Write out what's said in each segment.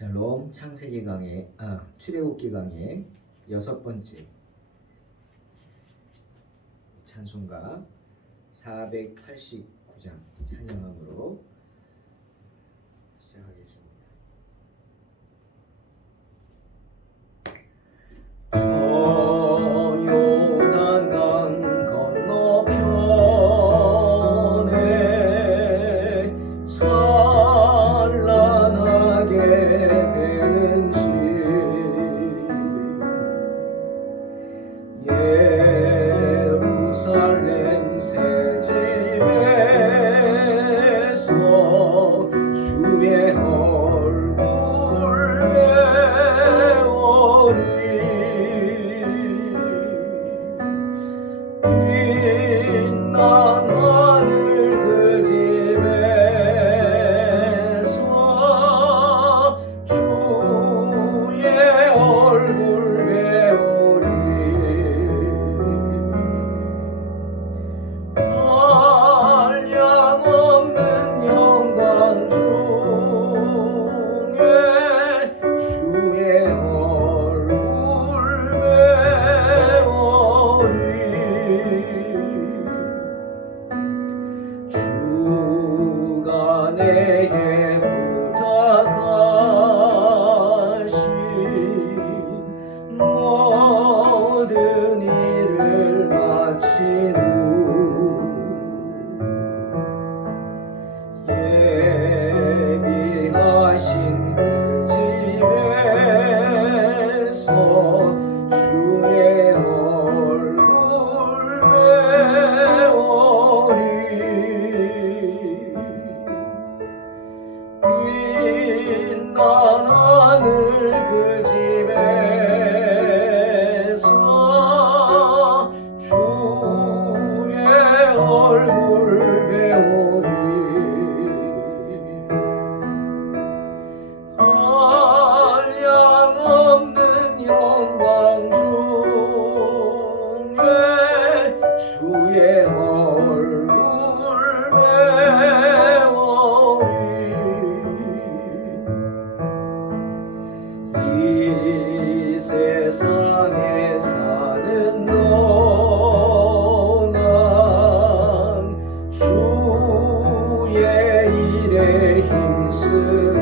샬롬 창세기 강의 아 출애굽기 강의 여섯 번째 찬송가 489장 찬양함으로 시작하겠습니다. 일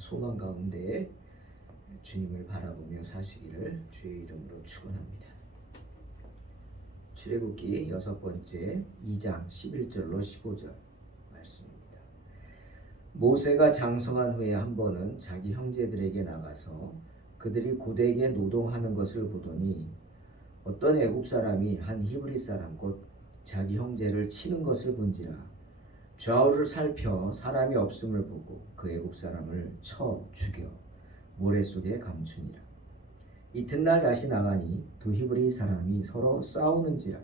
소망 가운데 주님을 바라보며 사시기를 주의 이름으로 축원합니다. 출애굽기 여섯 번째 2장 11절로 15절 말씀입니다. 모세가 장성한 후에 한 번은 자기 형제들에게 나가서 그들이 고대에게 노동하는 것을 보더니 어떤 애굽 사람이 한 히브리 사람 곧 자기 형제를 치는 것을 본지라 좌우를 살펴 사람이 없음을 보고 그 애굽 사람을 쳐 죽여 모래 속에 감추니라. 이튿날 다시 나가니 두 히브리 사람이 서로 싸우는지라.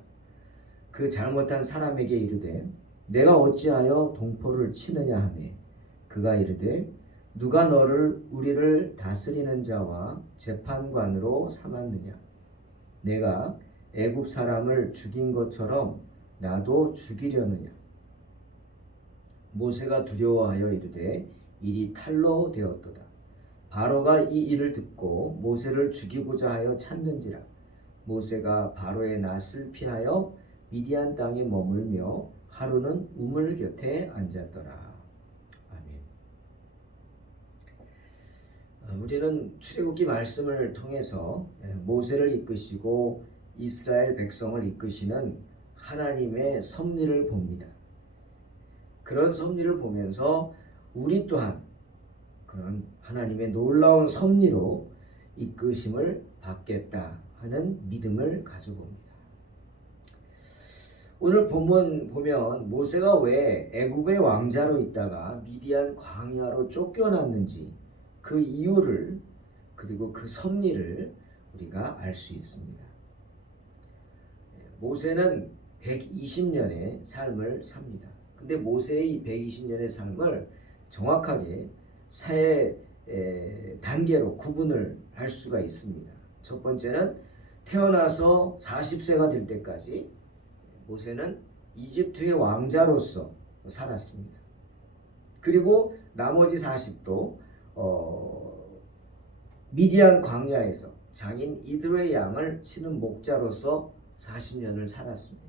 그 잘못한 사람에게 이르되 내가 어찌하여 동포를 치느냐 하매 그가 이르되 누가 너를 우리를 다스리는 자와 재판관으로 삼았느냐 내가 애굽 사람을 죽인 것처럼 나도 죽이려느냐 모세가 두려워하여 이르되 일이 탈로 되었도다. 바로가 이 일을 듣고 모세를 죽이고자 하여 찾는지라. 모세가 바로의 낯을 피하여 미디안 땅에 머물며 하루는 우물 곁에 앉았더라. 아멘. 어, 우리는 출애굽기 말씀을 통해서 예, 모세를 이끄시고 이스라엘 백성을 이끄시는 하나님의 섭리를 봅니다. 그런 섭리를 보면서 우리 또한 그런 하나님의 놀라운 섭리로 이끄심을 받겠다 하는 믿음을 가져봅니다. 오늘 본문 보면 모세가 왜 애굽의 왕자로 있다가 미디안 광야로 쫓겨났는지 그 이유를 그리고 그 섭리를 우리가 알 수 있습니다. 모세는 120년의 삶을 삽니다. 근데 모세의 120년의 삶을 정확하게 세 단계로 구분을 할 수가 있습니다. 첫 번째는 태어나서 40세가 될 때까지 모세는 이집트의 왕자로서 살았습니다. 그리고 나머지 40도 어, 미디안 광야에서 장인 이드로의 양을 치는 목자로서 40년을 살았습니다.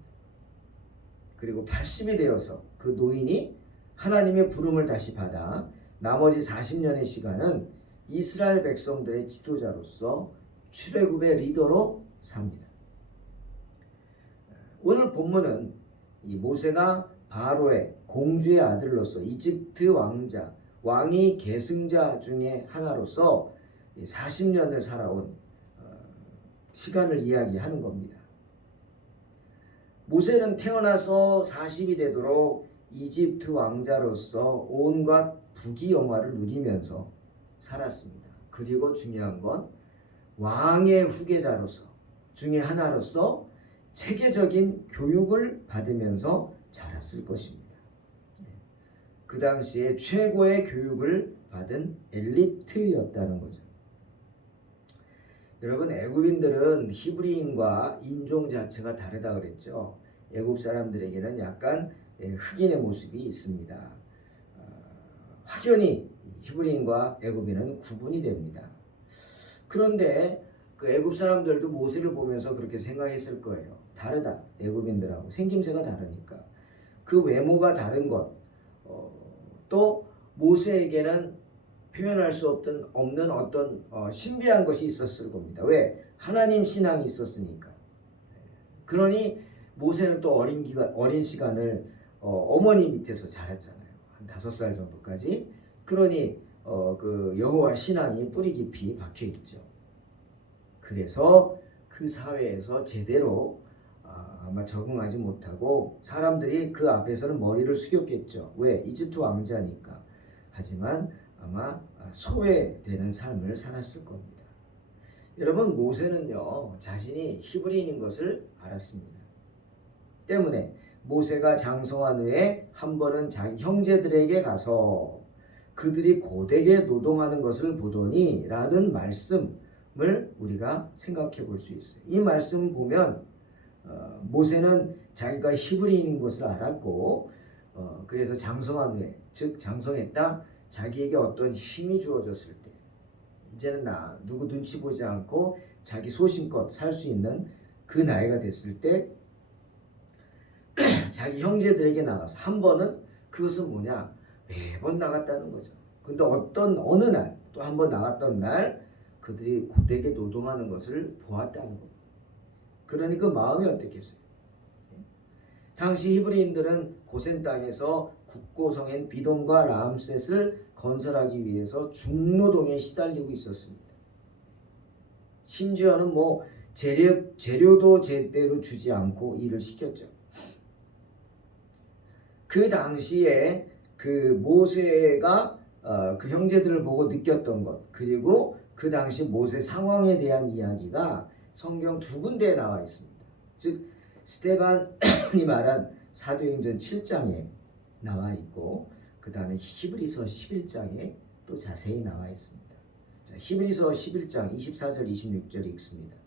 그리고 80이 되어서 그 노인이 하나님의 부름을 다시 받아 나머지 40년의 시간은 이스라엘 백성들의 지도자로서 출애굽의 리더로 삽니다. 오늘 본문은 이 모세가 바로의 공주의 아들로서 이집트 왕자 왕위 계승자 중에 하나로서 40년을 살아온 어, 시간을 이야기하는 겁니다. 모세는 태어나서 40이 되도록 이집트 왕자로서 온갖 부귀 영화를 누리면서 살았습니다. 그리고 중요한 건 왕의 후계자로서 중에 하나로서 체계적인 교육을 받으면서 자랐을 것입니다. 그 당시에 최고의 교육을 받은 엘리트였다는 거죠. 여러분 애굽인들은 히브리인과 인종 자체가 다르다 그랬죠. 애굽 사람들에게는 약간 예, 흑인의 모습이 있습니다. 어, 확연히 히브리인과 애굽인은 구분이 됩니다. 그런데 그 애굽 사람들도 모세를 보면서 그렇게 생각했을 거예요. 다르다. 애굽인들하고 생김새가 다르니까 그 외모가 다른 것. 어, 또 모세에게는 표현할 수 없던 없는 어떤 어, 신비한 것이 있었을 겁니다. 왜? 하나님 신앙이 있었으니까. 그러니 모세는 또 어린 기간 어린 시간을 어, 머니 밑에서 자랐잖아요. 한 다섯 살 정도까지. 그러니 어, 그 여호와 신앙이 뿌리 깊이 박혀 있죠. 그래서 그 사회에서 제대로 아, 아마 적응하지 못하고 사람들이 그 앞에서는 머리를 숙였겠죠. 왜? 이집트 왕자니까. 하지만 아마 소외되는 삶을 살았을 겁니다. 여러분 모세는요 자신이 히브리인인 것을 알았습니다. 때문에 모세가 장성한 후에 한 번은 자기 형제들에게 가서 그들이 고되게 노동하는 것을 보더니 라는 말씀을 우리가 생각해 볼 수 있어요. 이 말씀 보면 어, 모세는 자기가 히브리인인 것을 알았고 어, 그래서 장성한 후에 즉 장성했다 자기에게 어떤 힘이 주어졌을 때 이제는 나 누구 눈치 보지 않고 자기 소신껏 살 수 있는 그 나이가 됐을 때 자기 형제들에게 나가서 한 번은 그것은 뭐냐 매번 나갔다는 거죠. 근데 어떤 어느 날 또 한 번 나갔던 날 그들이 고되게 노동하는 것을 보았다는 겁니다. 그러니 그 마음이 어떻겠어요? 당시 히브리인들은 고센 땅에서 국고성인 비돔과 라암셋을 건설하기 위해서 중노동에 시달리고 있었습니다. 심지어는 뭐 재료, 재료도 제대로 주지 않고 일을 시켰죠. 그 당시에 그 모세가 어, 그 형제들을 보고 느꼈던 것 그리고 그 당시 모세 상황에 대한 이야기가 성경 두 군데에 나와 있습니다. 즉 스테반이 말한 사도행전 7장에 나와 있고 그 다음에 히브리서 11장에 또 자세히 나와 있습니다. 자, 히브리서 11장 24절 26절 읽습니다.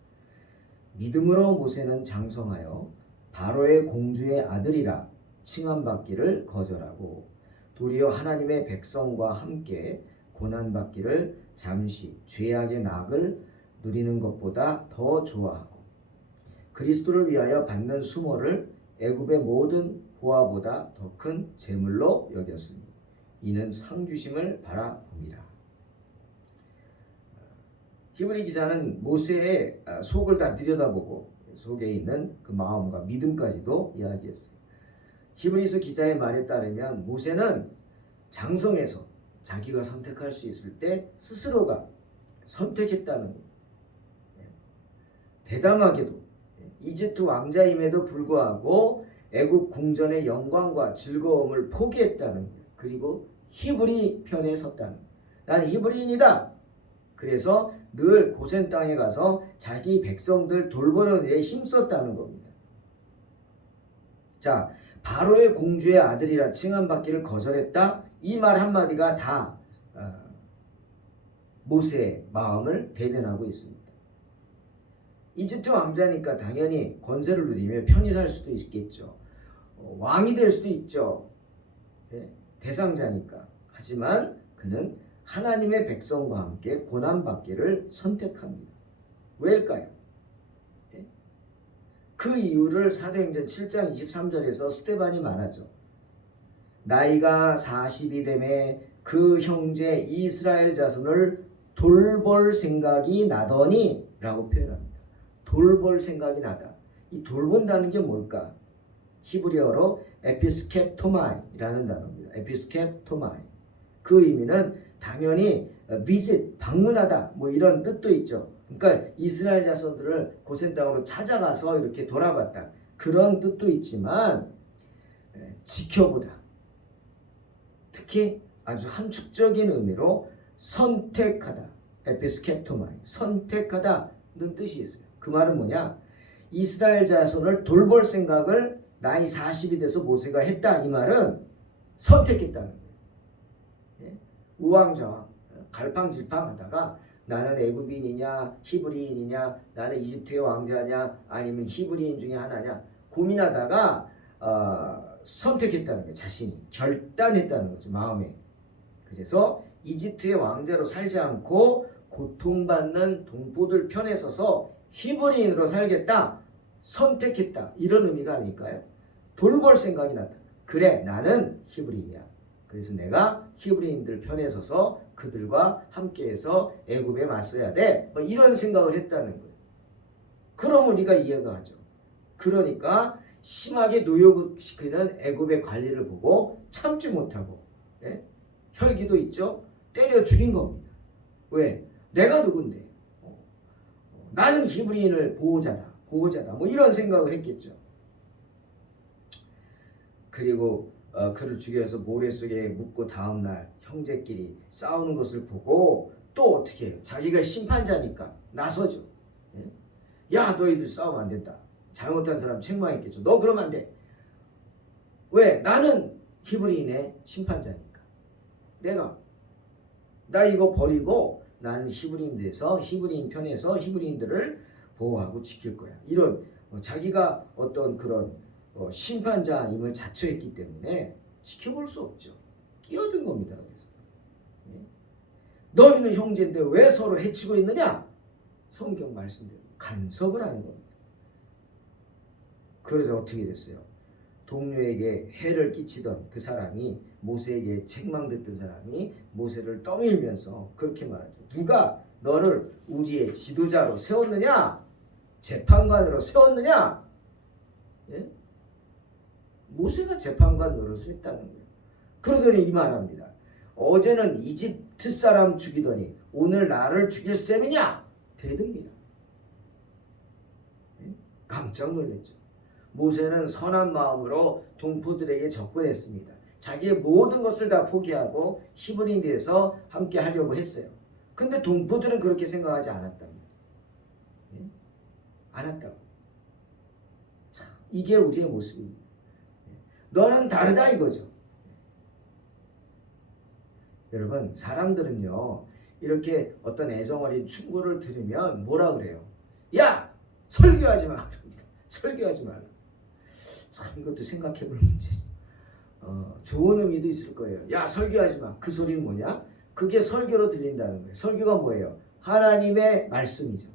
믿음으로 모세는 장성하여 바로의 공주의 아들이라 칭함받기를 거절하고 도리어 하나님의 백성과 함께 고난받기를 잠시 죄악의 낙을 누리는 것보다 더 좋아하고 그리스도를 위하여 받는 수모를 애굽의 모든 보아보다 더 큰 재물로 여겼으니 이는 상 주심을 바라봅니다. 히브리 기자는 모세의 아, 속을 다 들여다보고 속에 있는 그 마음과 믿음까지도 이야기했어요. 히브리서 기자의 말에 따르면 모세는 장성에서 자기가 선택할 수 있을 때 스스로가 선택했다는. 예. 대담하게도 예. 이집트 왕자임에도 불구하고 애국 궁전의 영광과 즐거움을 포기했다는. 그리고 히브리 편에 섰다는. 난 히브리인이다. 그래서 늘 고센 땅에 가서 자기 백성들 돌보는 일에 힘썼다는 겁니다. 자, 바로의 공주의 아들이라 칭함받기를 거절했다. 이 말 한마디가 다 어, 모세의 마음을 대변하고 있습니다. 이집트 왕자니까 당연히 권세를 누리며 편히 살 수도 있겠죠. 어, 왕이 될 수도 있죠. 네? 대상자니까. 하지만 그는 하나님의 백성과 함께 고난받기를 선택합니다. 왜일까요? 네? 그 이유를 사도행전 7장 23절에서 스테반이 말하죠. 나이가 40이 되매 그 형제 이스라엘 자손을 돌볼 생각이 나더니 라고 표현합니다. 돌볼 생각이 나다. 이 돌본다는 게 뭘까? 히브리어로 에피스캡토마이라는 단어입니다. 에피스캡토마이. 그 의미는 당연히 비짓 방문하다 뭐 이런 뜻도 있죠. 그러니까 이스라엘 자손들을 고센 땅으로 찾아가서 이렇게 돌아봤다. 그런 뜻도 있지만 에, 지켜보다. 특히 아주 함축적인 의미로 선택하다. 에피스캡토마이. 선택하다는 뜻이 있어요. 그 말은 뭐냐? 이스라엘 자손을 돌볼 생각을 나이 40이 돼서 모세가 했다. 이 말은 선택했다는 거예요. 예? 우왕좌왕, 갈팡질팡 하다가 나는 애굽인이냐, 히브리인이냐, 나는 이집트의 왕자냐, 아니면 히브리인 중에 하나냐 고민하다가 어, 선택했다는 거예요. 자신이 결단했다는 거죠. 마음에. 그래서 이집트의 왕자로 살지 않고 고통받는 동포들 편에 서서 히브리인으로 살겠다. 선택했다. 이런 의미가 아닐까요? 돌볼 생각이 났다. 그래, 나는 히브리인이야. 그래서 내가 히브리인들 편에 서서 그들과 함께해서 애굽에 맞서야 돼. 뭐 이런 생각을 했다는 거예요. 그럼 우리가 이해가 하죠. 그러니까 심하게 노역시키는 애굽의 관리를 보고 참지 못하고 예? 혈기도 있죠. 때려 죽인 겁니다. 왜? 내가 누군데? 어, 나는 히브리인을 보호자다. 보호자다. 뭐 이런 생각을 했겠죠. 그리고 어, 그를 죽여서 모래 속에 묻고 다음 날 형제끼리 싸우는 것을 보고 또 어떻게 해요? 자기가 심판자니까 나서죠. 예? 야 너희들 싸우면 안 된다. 잘못한 사람 책망했겠죠. 너 그러면 안 돼. 왜? 나는 히브리인의 심판자니까. 내가 나 이거 버리고 나는 히브리인 돼서 히브리인 편에서 히브리인들을 보호하고 지킬 거야. 이런 어, 자기가 어떤 그런 어, 심판자임을 자처했기 때문에 지켜볼 수 없죠. 끼어든 겁니다. 그래서 예? 너희는 형제인데 왜 서로 해치고 있느냐? 성경 말씀대로 간섭을 하는 겁니다. 그래서 어떻게 됐어요? 동료에게 해를 끼치던 그 사람이 모세에게 책망됐던 사람이 모세를 떠밀면서 그렇게 말하죠. 누가 너를 우리의 지도자로 세웠느냐? 재판관으로 세웠느냐? 예? 모세가 재판관 노릇을 했다는 거예요. 그러더니 이 말합니다. 어제는 이집트 사람 죽이더니 오늘 나를 죽일 셈이냐? 대듭니다. 예? 깜짝 놀랐죠. 모세는 선한 마음으로 동포들에게 접근했습니다. 자기의 모든 것을 다 포기하고 히브리인들에서 함께 하려고 했어요. 근데 동포들은 그렇게 생각하지 않았답니다. 예? 않았다고. 참, 이게 우리의 모습입니다. 예? 너는 다르다 이거죠. 예? 여러분, 사람들은요, 이렇게 어떤 애정어린 충고를 들으면 뭐라 그래요? 야! 설교하지 마! 설교하지 말라. 참 이것도 생각해 볼 문제죠. 어, 좋은 의미도 있을 거예요. 야 설교하지 마. 그 소리는 뭐냐? 그게 설교로 들린다는 거예요. 설교가 뭐예요? 하나님의 말씀이죠.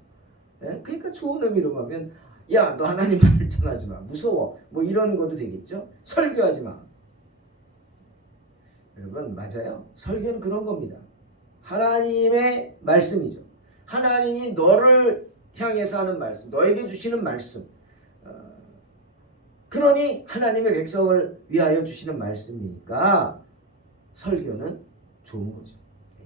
예? 그러니까 좋은 의미로 보면 야 너 하나님 말 전하지 마. 무서워. 뭐 이런 것도 되겠죠. 설교하지 마. 여러분 맞아요. 설교는 그런 겁니다. 하나님의 말씀이죠. 하나님이 너를 향해서 하는 말씀, 너에게 주시는 말씀. 어, 그러니 하나님의 백성을 위하여 주시는 말씀이니까 설교는 좋은 거죠. 예.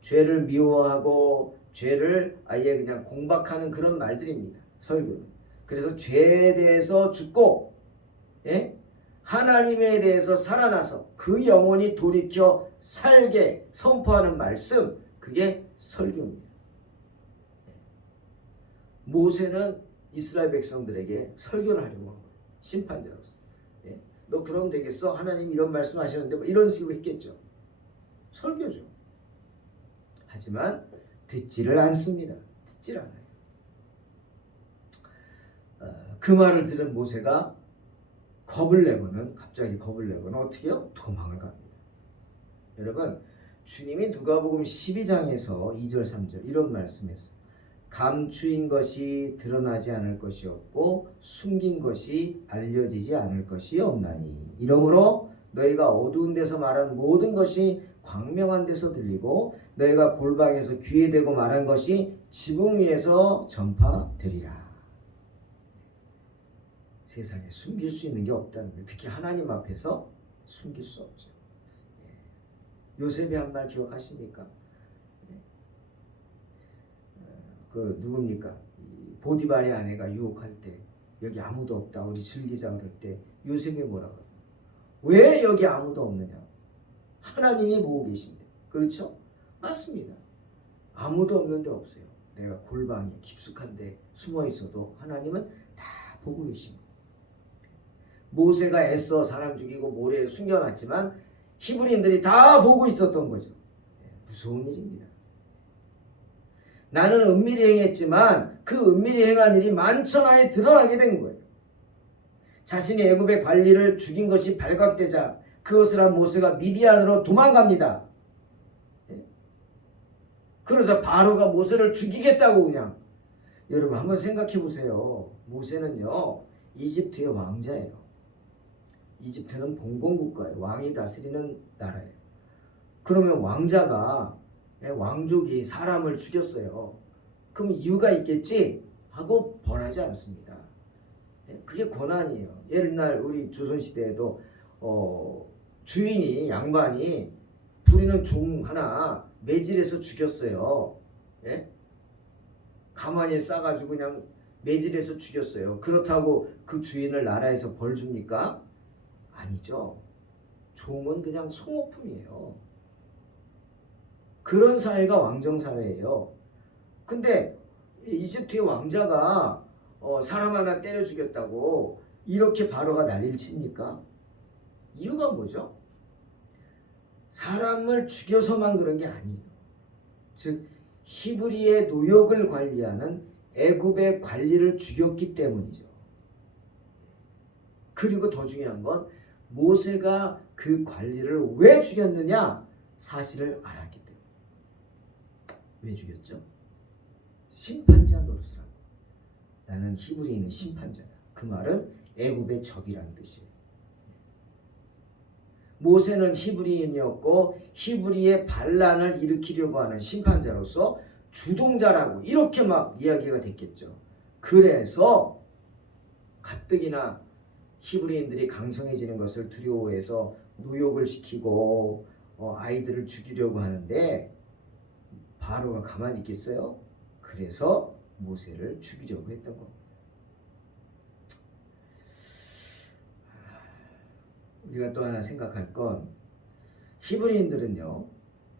죄를 미워하고 죄를 아예 그냥 공박하는 그런 말들입니다. 설교는. 그래서 죄에 대해서 죽고 예? 하나님에 대해서 살아나서 그 영혼이 돌이켜 살게 선포하는 말씀 그게 설교입니다. 예. 모세는 이스라엘 백성들에게 설교를 하려고 한 거예요. 심판자로서. 예? 너 그럼 되겠어? 하나님 이런 말씀하셨는데 뭐 이런 식으로 했겠죠. 설교죠. 하지만 듣지를 않습니다. 듣질 않아요. 어, 그 말을 들은 모세가 겁을 내고는 갑자기 겁을 내고는 어떻게요? 도망을 갑니다. 여러분 주님이 누가복음 12장에서 2절 3절 이런 말씀했어요. 감추인 것이 드러나지 않을 것이 없고 숨긴 것이 알려지지 않을 것이 없나니 이러므로 너희가 어두운 데서 말한 모든 것이 광명한 데서 들리고 너희가 골방에서 귀에 대고 말한 것이 지붕 위에서 전파되리라. 세상에 숨길 수 있는 게 없다는 거예요. 특히 하나님 앞에서 숨길 수 없죠. 예. 요셉의 한 말 기억하십니까? 예. 어, 그 누굽니까? 보디발의 아내가 유혹할 때 여기 아무도 없다. 우리 즐기자 그럴 때 요셉이 뭐라고? 왜 여기 아무도 없느냐? 하나님이 보고 계신데. 그렇죠? 맞습니다. 아무도 없는데 없어요. 내가 골방에 깊숙한데 숨어 있어도 하나님은 다 보고 계십니다. 모세가 애써 사람 죽이고 모래에 숨겨놨지만 히브리인들이 다 보고 있었던 거죠. 네, 무서운 일입니다. 나는 은밀히 행했지만 그 은밀히 행한 일이 만천하에 드러나게 된 거예요. 자신이 애굽의 관리를 죽인 것이 발각되자 그것을 한 모세가 미디안으로 도망갑니다. 네? 그러자 바로가 모세를 죽이겠다고 그냥 여러분 한번 생각해 보세요. 모세는요 이집트의 왕자예요. 이집트는 봉건국가예요. 왕이 다스리는 나라예요. 그러면 왕자가 예, 왕족이 사람을 죽였어요. 그럼 이유가 있겠지 하고 벌하지 않습니다. 예, 그게 권한이에요. 옛날 우리 조선시대에도 어, 주인이 양반이 부리는 종 하나 매질해서 죽였어요. 예? 가만히 싸가지고 그냥 매질해서 죽였어요. 그렇다고 그 주인을 나라에서 벌 줍니까? 아니죠. 종은 그냥 소모품이에요. 그런 사회가 왕정 사회예요. 근데 이집트의 왕자가 어, 사람 하나 때려 죽였다고 이렇게 바로가 난리를 칩니까? 이유가 뭐죠? 사람을 죽여서만 그런 게 아니에요. 즉 히브리의 노역을 관리하는 애굽의 관리를 죽였기 때문이죠. 그리고 더 중요한 건 모세가 그 관리를 왜 죽였느냐? 사실을 알았기 때문에. 왜 죽였죠? 심판자 노릇을 하고. 나는 히브리인의 심판자다. 그 말은 애굽의 적이라는 뜻이에요. 모세는 히브리인이었고 히브리의 반란을 일으키려고 하는 심판자로서 주동자라고 이렇게 막 이야기가 됐겠죠. 그래서 가뜩이나 히브리인들이 강성해지는 것을 두려워해서 노역을 시키고 어, 아이들을 죽이려고 하는데 바로가 가만히 있겠어요? 그래서 모세를 죽이려고 했던 겁니다. 우리가 또 하나 생각할 건 히브리인들은요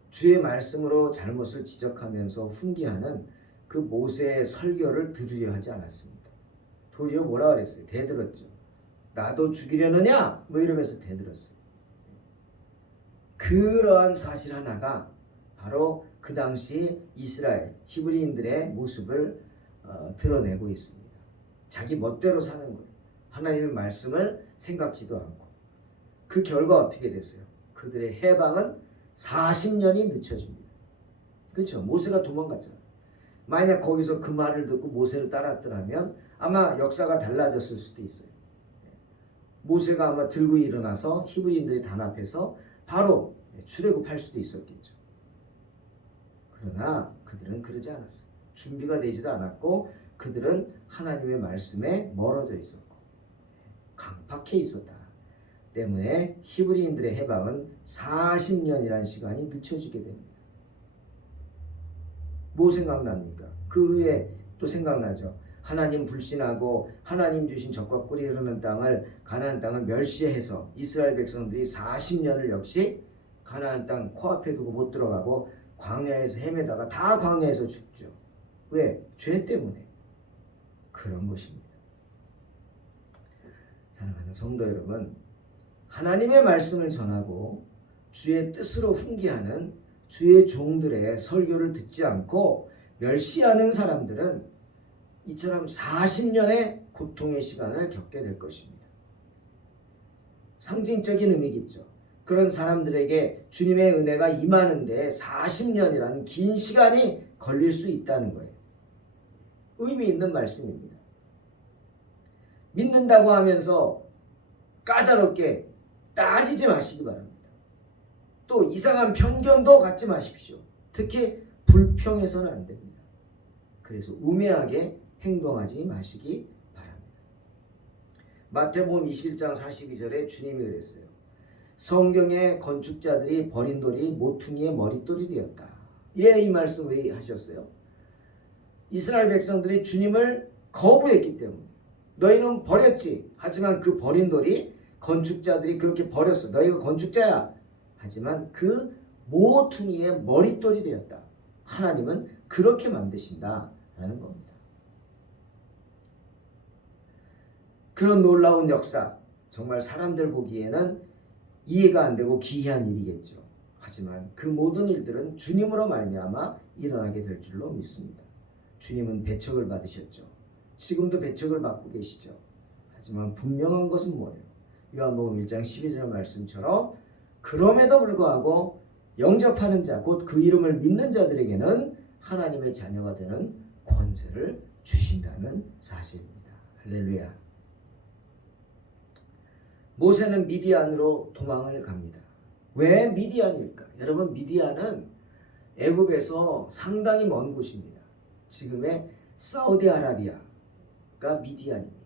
주의 말씀으로 잘못을 지적하면서 훈계하는 그 모세의 설교를 들으려 하지 않았습니다. 도리어 뭐라 그랬어요? 대들었죠. 나도 죽이려느냐? 뭐 이러면서 대들었어요. 그러한 사실 하나가 바로 그 당시 이스라엘 히브리인들의 모습을 어, 드러내고 있습니다. 자기 멋대로 사는 거예요. 하나님의 말씀을 생각지도 않고 그 결과 어떻게 됐어요? 그들의 해방은 40년이 늦춰집니다. 그렇죠? 모세가 도망갔잖아요. 만약 거기서 그 말을 듣고 모세를 따랐더라면 아마 역사가 달라졌을 수도 있어요. 모세가 아마 들고 일어나서 히브리인들이 단합해서 바로 출애굽할 수도 있었겠죠. 그러나 그들은 그러지 않았어요. 준비가 되지도 않았고 그들은 하나님의 말씀에 멀어져 있었고 강팍해 있었다. 때문에 히브리인들의 해방은 40년이라는 시간이 늦춰지게 됩니다. 뭐 생각납니까? 그 후에 또 생각나죠. 하나님 불신하고 하나님 주신 적과 꿀이 흐르는 땅을 가나안 땅을 멸시해서 이스라엘 백성들이 40년을 역시 가나안 땅 코앞에 두고 못 들어가고 광야에서 헤매다가 다 광야에서 죽죠. 왜? 죄 때문에 그런 것입니다. 사랑하는 성도 여러분, 하나님의 말씀을 전하고 주의 뜻으로 훈계하는 주의 종들의 설교를 듣지 않고 멸시하는 사람들은 이처럼 40년의 고통의 시간을 겪게 될 것입니다. 상징적인 의미겠죠. 그런 사람들에게 주님의 은혜가 임하는데 40년이라는 긴 시간이 걸릴 수 있다는 거예요. 의미 있는 말씀입니다. 믿는다고 하면서 까다롭게 따지지 마시기 바랍니다. 또 이상한 편견도 갖지 마십시오. 특히 불평해서는 안 됩니다. 그래서 우매하게 행동하지 마시기 바랍니다. 마태복음 21장 42절에 주님이 그랬어요. 성경의 건축자들이 버린 돌이 모퉁이의 머릿돌이 되었다. 예, 이 말씀 왜 하셨어요? 이스라엘 백성들이 주님을 거부했기 때문에 너희는 버렸지. 하지만 그 버린 돌이 건축자들이 그렇게 버렸어. 너희가 건축자야. 하지만 그 모퉁이의 머릿돌이 되었다. 하나님은 그렇게 만드신다라는 겁니다. 그런 놀라운 역사, 정말 사람들 보기에는 이해가 안 되고 기이한 일이겠죠. 하지만 그 모든 일들은 주님으로 말미암아 일어나게 될 줄로 믿습니다. 주님은 배척을 받으셨죠. 지금도 배척을 받고 계시죠. 하지만 분명한 것은 뭐예요? 요한복음 1장 12절 말씀처럼 그럼에도 불구하고 영접하는 자, 곧 그 이름을 믿는 자들에게는 하나님의 자녀가 되는 권세를 주신다는 사실입니다. 할렐루야. 모세는 미디안으로 도망을 갑니다. 왜 미디안일까? 여러분 미디안은 애굽에서 상당히 먼 곳입니다. 지금의 사우디아라비아가 미디안입니다.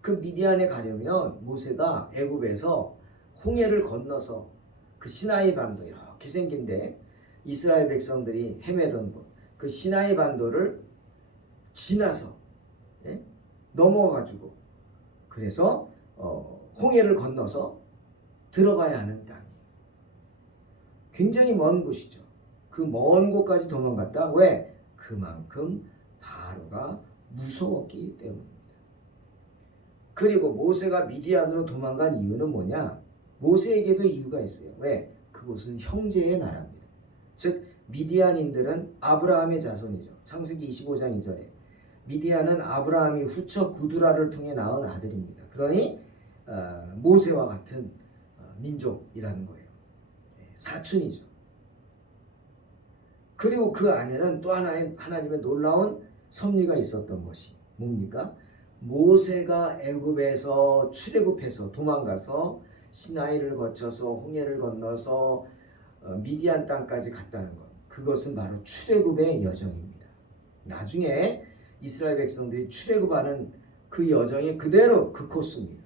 그 미디안에 가려면 모세가 애굽에서 홍해를 건너서 그 시나이 반도 이렇게 생긴데 이스라엘 백성들이 헤매던 곳, 그 시나이 반도를 지나서 예? 넘어가지고 그래서 어, 홍해를 건너서 들어가야 하는 땅이 굉장히 먼 곳이죠. 그 먼 곳까지 도망갔다. 왜? 그만큼 바로가 무서웠기 때문입니다. 그리고 모세가 미디안으로 도망간 이유는 뭐냐? 모세에게도 이유가 있어요. 왜? 그곳은 형제의 나라입니다. 즉 미디안인들은 아브라함의 자손이죠. 창세기 25장 2절에 미디안은 아브라함이 후처 구두라를 통해 낳은 아들입니다. 그러니 어, 모세와 같은 어, 민족이라는 거예요. 예, 사춘이죠. 그리고 그 안에는 또 하나의 하나님의 놀라운 섭리가 있었던 것이 뭡니까? 모세가 애굽에서 출애굽해서 도망가서 시나이를 거쳐서 홍해를 건너서 어, 미디안 땅까지 갔다는 것. 그것은 바로 출애굽의 여정입니다. 나중에 이스라엘 백성들이 출애굽하는 그 여정이 그대로 그 코스입니다.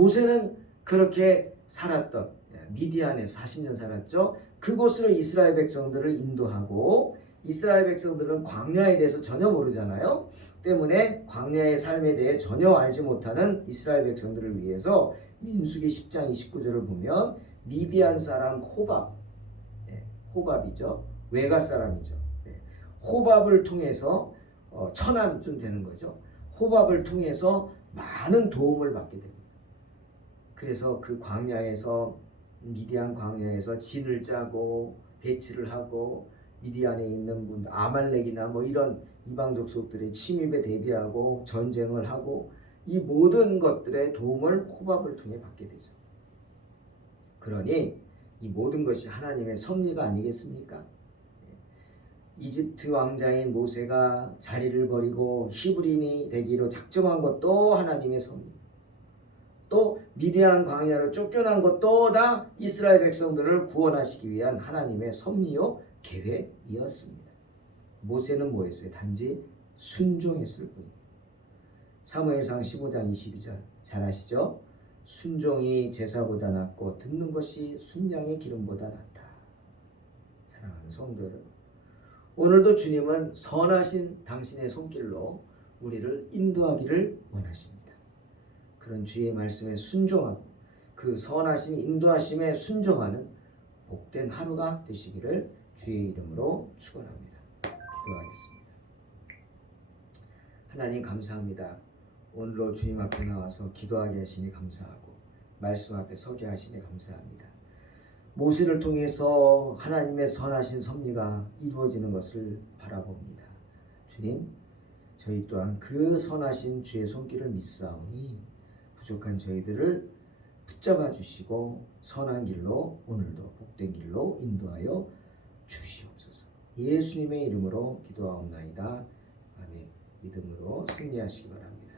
모세는 그렇게 살았던 미디안에 40년 살았죠. 그곳으로 이스라엘 백성들을 인도하고 이스라엘 백성들은 광야에 대해서 전혀 모르잖아요. 때문에 광야의 삶에 대해 전혀 알지 못하는 이스라엘 백성들을 위해서 민수기 10장 29절을 보면 미디안 사람 호밥, 네, 호밥이죠. 외가 사람이죠. 네, 호밥을 통해서 어, 천암쯤 되는 거죠. 호밥을 통해서 많은 도움을 받게 됩니다. 그래서 그 광야에서 미디안 광야에서 진을 짜고 배치를 하고 미디안에 있는 분 아말렉이나 뭐 이런 이방 족속들의 침입에 대비하고 전쟁을 하고 이 모든 것들의 도움을 호밥을 통해 받게 되죠. 그러니 이 모든 것이 하나님의 섭리가 아니겠습니까? 이집트 왕자인 모세가 자리를 버리고 히브리인이 되기로 작정한 것도 하나님의 섭리. 또 미디안 광야로 쫓겨난 것도 다 이스라엘 백성들을 구원하시기 위한 하나님의 섭리요 계획이었습니다. 모세는 뭐였어요? 단지 순종했을 뿐이에요. 사무엘상 15장 22절 잘 아시죠? 순종이 제사보다 낫고 듣는 것이 순양의 기름보다 낫다. 사랑하는 성도 여러분, 오늘도 주님은 선하신 당신의 손길로 우리를 인도하기를 원하십니다. 그런 주의 말씀에 순종하고 그 선하신 인도하심에 순종하는 복된 하루가 되시기를 주의 이름으로 축원합니다. 기도하겠습니다. 하나님 감사합니다. 오늘도 주님 앞에 나와서 기도하게 하시니 감사하고 말씀 앞에 서게 하시니 감사합니다. 모세를 통해서 하나님의 선하신 섭리가 이루어지는 것을 바라봅니다. 주님, 저희 또한 그 선하신 주의 손길을 믿사오니 부족한 저희들을 붙잡아 주시고 선한 길로 오늘도 복된 길로 인도하여 주시옵소서. 예수님의 이름으로 기도하옵나이다. 아멘. 믿음으로 승리하시기 바랍니다.